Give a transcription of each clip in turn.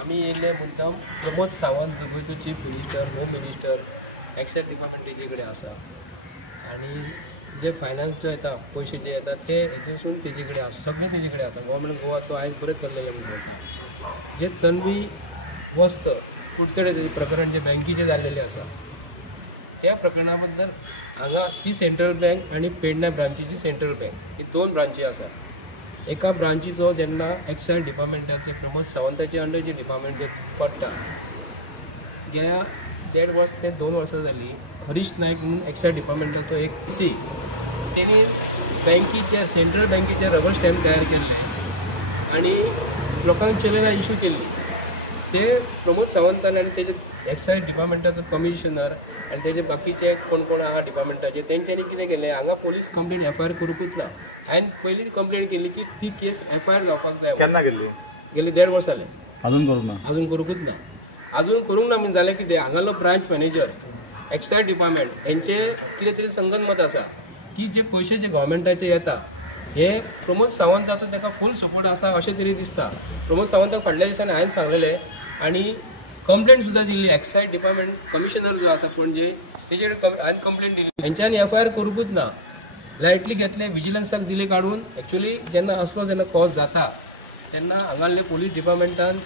आम्ही येयल्ले मुद्दाम प्रमोद सावंत जो गोंयचो chief minister home minister excise department तेजे कडेन आसा आनी जे फायनान्स जो येता पयशे जे येता ते हेजेसून तेजे कडेन आसा सगळें तेजे कडेन आसा गव्हर्मेंट गोवा तो आयज बरें चल्लेलें म्हणून जे तन्वी वस्त कुडचडे तेजें प्रकरण जे बँकीचें जाल्लेलें आसा त्या प्रकरणा बद्दल हांगा ती सेंट्रल बँक आनी पेडण्या ब्रांचीची सेंट्रल बँक ही दोन ब्रांची आसा एका ब्रांचीचो जेन्ना एक्सायज डिपार्टमेंटाचे प्रमोद सावंताचे अंडर जे डिपार्टमेंट जे पडटा गेल्या 1.5 वर्स ते 2 वर्सां जाली हरीश नायक म्हणून एक्सायज डिपार्टमेंटाचो एक सी तेणी बँकीचेर सेंट्रल बँकेचेर रबर स्टॅम्प तयार केल्ले आनी लोकांक चलनां इश्यू केल्ली ते प्रमोद सावंतान आनी तेजे एक्सायज डिपार्टमेंटाचो कमिशनर आनी तेजे बाकीचे कोण कोण आहा डिपार्टमेंटाचे तेंच्यांनी कितें केलें हांगा पुलीस कंप्लेन एफआयआर करूंकूच ना हांवें पयलीं कंप्लेन केल्ली की ती केस एफआयआर जावपाक जाय केन्ना गेल्ली गेली 1.5 वर्स जाले अजून करूंक ना अजून करूंकूच ना अजून करूंक ना म्हणजे जालें कितें हांगालो ब्रांच मॅनेजर एक्सायज डिपार्टमेंट हेंचे कितें तरी संगनमत आसा की जे पयशे जे गव्हर्मेंटाचे येता हे प्रमोद सावंताचो ताका फूल सपोर्ट आसा अशें तरी दिसता प्रमोद सावंताक फाटल्या दिसांनी हांवें सांगलेलें आनी कंप्लेंट सुद्दां दिल्ली एक्सायज डिपार्टमेंट कमिशनर जो आसा पणजे तेजे कडेन हांवें कंप्लेंट दिल्ली हेंच्यांनी एफआयआर करूंकूच ना लायटली घेतले विजिलन्साक दिले काडून एक्चुअली जेन्ना असलो जेन्ना कॉज जाता तेन्ना हांगाले पुलीस डिपार्टमेंटान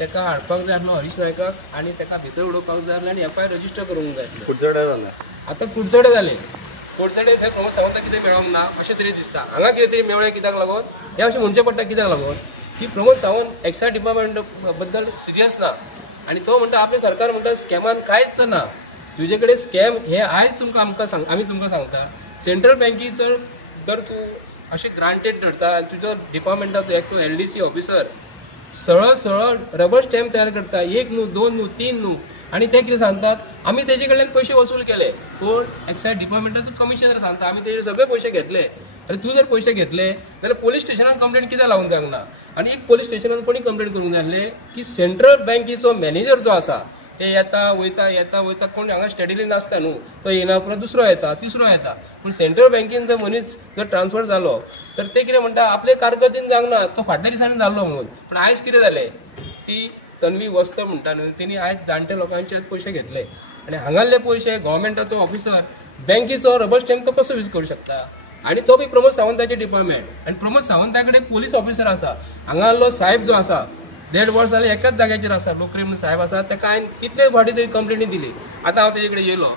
ताका हाडपाक जाय आसलो हरीश नायकाक आनी ताका भितर उडोवपाक जाय आसलें आनी एफआयआर रजिस्टर करूंक जाय आसलें कुडचडे जालें आतां कुडचडे जाले कुडचडे थंय प्रमोद सावंताक कितें मेळोंक ना अशें तरी दिसता हांगा कितें तरी मेवलें कित्याक लागून हें अशें म्हणचें पडटा कित्याक लागून की प्रमोद सावंत एक्सायज डिपार्टमेंट बद्दल सिरियस ना आनी तो म्हणटा आपलें सरकार म्हणटा स्कॅमान कांयच ना तुजे कडेन स्कॅम हे आयज तुमकां आमी तुमकां सांगता सेंट्रल बँकीचो जर तूं अशें ग्रांटेड धरता आनी तुजो डिपार्टमेंटाचो एकटो LDC ऑफिसर सरळ रबर स्टॅम्प तयार करता 1 न्हू 2 न्हू 3 न्हू आनी ते कितें सांगतात आमी तेजे कडल्यान पयशे वसूल केले कोण एक्सायज डिपार्टमेंटाचो कमिशनर सांगता आमी तेजे सगळे पयशे घेतले आनी तूं जर पयशे घेतले जाल्यार पोलीस स्टेशनान कंप्लेंट कित्याक लावूंक जायना आनी एक पोलीस स्टेशनान कोणी कंप्लेंट करूंक जाय आसलें की सेंट्रल बँकेचो मॅनेजर जो आसा ते येता वयता कोण हांगा स्टडीली नासता न्हू तो येना परत दुसरो येता तिसरो येता पूण सेंट्रल बँकेन जर मनीस जर ट्रान्सफर जालो तर ते कितें म्हणटा आपले कारकिर्दीन जावंक ना तो फाटल्या दिसांनी जाल्लो म्हणून पूण आयज कितें जालें ती तन्वी वस्त म्हणटा न्हू तेणी आयज जाणटे लोकांचे पयशे घेतले आनी हांगाले पयशे गव्हर्मेंटाचो ऑफिसर बँकेचो रबर स्टॅम्प तो कसो यूज करूं शकता आनी तो बी प्रमोद सावंताचे डिपार्टमेंट आनी प्रमोद सावंता कडेन पुलीस ऑफिसर आसा हांगालो साहेब जो आसा 1.5 वर्स जाले एकाच जाग्याचेर आसा लोकरी म्हणून साहेब आसा ताका हांवें कितले फावटी तरी कंप्लेनी दिली आतां हांव तेजे कडेन येयलो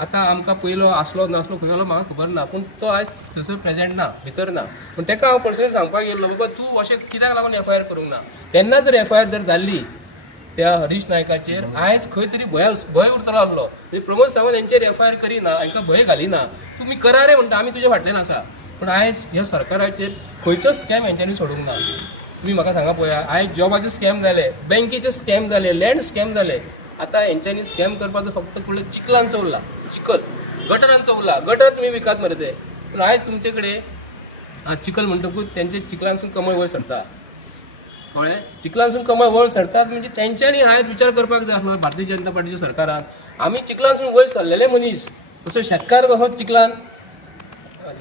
आतां आमकां पयलो आसलो नासलो खंय गेलो म्हाका खबर ना पूण तो आयज थंयसर प्रेजेंट ना भितर ना पूण ताका हांव पर्सनली सांगपाक गेल्लो बाबा तूं अशें कित्याक लागून एफआयआर करूंक ना तेन्ना जर एफआयआर जर जाल्ली त्या हरीश नायकाचेर आयज खंय तरी भंय उरतलो आसलो म्हणजे प्रमोद सावंत हेंचेर एफआयआर करिना हांकां भंय घालिना तुमी करा रे म्हणटा आमी तुज्या फाटल्यान आसा पूण आयज ह्या सरकाराचेर खंयचो स्कॅम हेंच्यांनी सोडूंक ना तुम्ही म्हाका सांगा पळया आयज जॉबाचे स्कॅम जाले बँकेचे स्कॅम जाले लँड स्कॅम जाले आतां हेंच्यांनी स्कॅम करपाचो फक्त फुडले चिखलांचो उरला चिखल गटरांचो उरला गटर तुमी विकात मरे ते पूण आयज तुमचे कडेन चिखल म्हणटकूच तेंचे चिखलांसून कमळ वयर सरता कळ्ळें चिखलांसून कमळ वयर सरतात म्हणजे तेंच्यांनी आयज विचार करपाक जाय आसलो भारतीय जनता पार्टीच्या सरकारान आमी चिखलांसून वयर सरलेले मनीस तसो शेतकार कसो चिखलान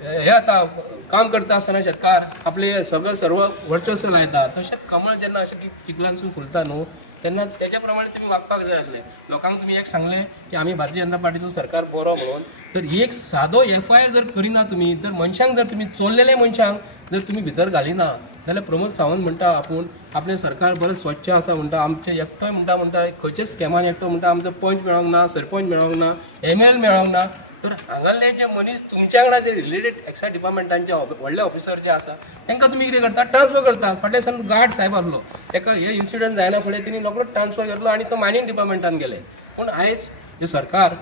हे आतां काम करता आसतना शेतकार आपले सर्व वर्चस्व लायता तशेंच कमळ जेन्ना अशें चिखलांसून फुलता न्हू तेन्ना तेच्या प्रमाणे तुमी वागपाक जाय आसलें लोकांक तुमी एक सांगलें की आमी भारतीय जनता पार्टीचो सरकार बरो म्हणून तर एक सादो एफआयआर जर करिना तुमी जर मनशांक जर तुमी चोरलेले मनशांक जर तुमी भितर घालिना जाल्यार प्रमोद सावंत म्हणटा आपूण आपलें सरकार बरें स्वच्छ आसा म्हणटा आमचे एकटोय म्हणटा खंयच्याच स्कॅमान एकटो म्हणटा आमचो पंच मेळोंक ना सरपंच मेळोंक ना ML मेळोंक ना तर हांगाले जे मनीस तुमच्या वांगडा जे रिलेटेड एक्सायज डिपार्टमेंटांचे व्हडले ऑफिसर जे आसा तांकां तुमी कितें करता ट्रान्सफर करता फाटल्या दिसांनी गार्ड साहेब आसलो ताका हे इन्सिडंट जायना फुडें तेणी रोखडोच ट्रान्सफर केलो आनी तो मायनिंग डिपार्टमेंटान गेले पूण आयज हे सरकार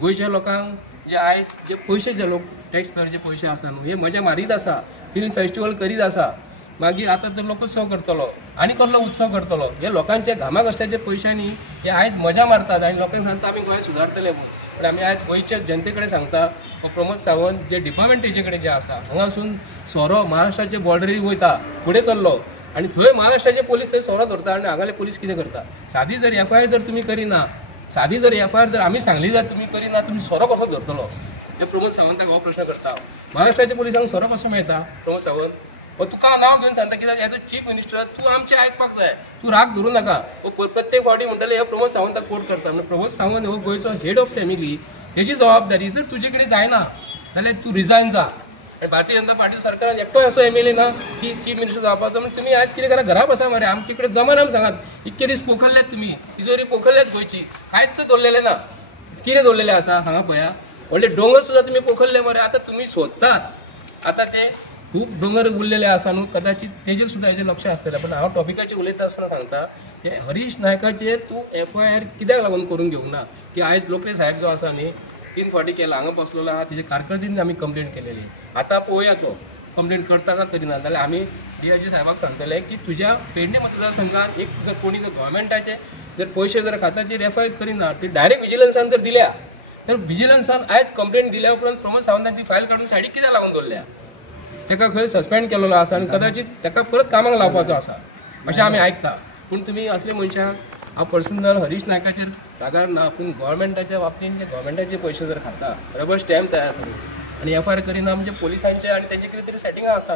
गोंयच्या लोकांक जे आयज जे पयशे जे लोक टॅक्स पेयर जे पयशे आसा न्हू हे मजा मारीत आसा फिल्म फेस्टिवल करीत आसा मागीर आतां तर लोकोत्सव करतलो आनी कसलो उत्सव करतलो हे लोकांचे घामा कश्टाच्या पयशांनी हे आयज मजा मारतात आनी लोकांक सांगता आमी गोंय सुदारतले म्हणून पण आमी आयज गोंयच्या जनते कडेन सांगता हो प्रमोद सावंत जे डिपार्टमेंट तेजे कडेन जे आसा हांगासून सोरो महाराष्ट्राचे बॉर्डरी वयता फुडें चल्लो आनी थंय महाराष्ट्राचे पोलीस थंय सोरो धरता आनी हांगाले पोलीस कितें करता सादी जर एफआयआर जर तुमी करिना सादी जर एफआयआर जर आमी सांगली जाल्यार तुमी करिना तुमी सोरो कसो धरतलो हे प्रमोद सावंताक हो प्रश्न करता महाराष्ट्राच्या पोलिसांक सोरो कसो मेळटा प्रमोद सावंत तुका नाव घेऊन सांगता कित्याक ॲज अ चीफ मिनिस्टर तू आमचे आयकपाक जाय, तू राग धरू नका. प्रत्येक फावटी म्हणटले हे प्रमोद सावंताक कोट करता. म्हणजे प्रमोद सावंत हो गोंयचो हेड ऑफ फॅमिली, हेची जबाबदारी जर तुजे कडेन जायना जाल्यार तू रिजायन जा. आणि भारतीय जनता पार्टी सरकारान एकटोय असो एमएलए ना की चीफ मिनिस्टर जावपाचो. म्हणजे तुमी आज कितें करा, घरा बसा मरे, आमचे कडेन जमान आमी सांगात. इतके दीस पोखरल्यात तुमी, तिजोरी पोखरल्यात गोंयची, कांयच दवरलेले ना. कितें दवरलेले आसा हांगा पळया, व्हडले दोंगर सुद्धा तुम्ही पोखरले मरे. आता तुम्ही सोदतात, आता ते खूप दोंगर उरलेले आसा न्हू, कदाचित तेजेर सुद्धा हेजेर लक्ष आसतलें. पण हांव टॉपिकाचेर उलयता आसतना सांगता की हरीश नायकाचेर तूं FIR कित्याक लागून करून घेवंक ना. की आयज लोकले साहेब जो आसा न्ही 3 फावटी केला, हांगा बसलेलो आहा, तेजे कारकिर्दीन आमी कंप्लेंट केलेली. आता पळोवया तो कंप्लेंट करता का करिना. जाल्यार आमी DIG साहेबाक सांगतले की तुज्या पेडणे मतदारसंघात एक जर कोणी जर गव्हर्मेंटाचे जर पयशे जर खात्याचेर FIR करिना, ती डायरेक्ट विजिलन्सान जर दिल्या, तर विजिलन्सान आयज कंप्लेंट दिल्या उपरांत प्रमोद सावंताची फायल काडून सायडीक कित्याक लागून दवरल्या. ताका खंय सस्पेंड केलेलो आसा आनी कदाचित ताका परत कामाक लावपाचो आसा अशें आमी आयकता. पूण तुमी असले मनशाक हांव पर्सनल हरीश नायकाचेर रागार ना, पूण गव्हर्मेंटाच्या बाबतींत गव्हर्मेंटाचे पयशे जर खाता, रबर स्टॅम्प तयार करून आनी FIR करिना म्हणजे पोलिसांचे आनी तेंचे कितें तरी सेटिंगां आसा.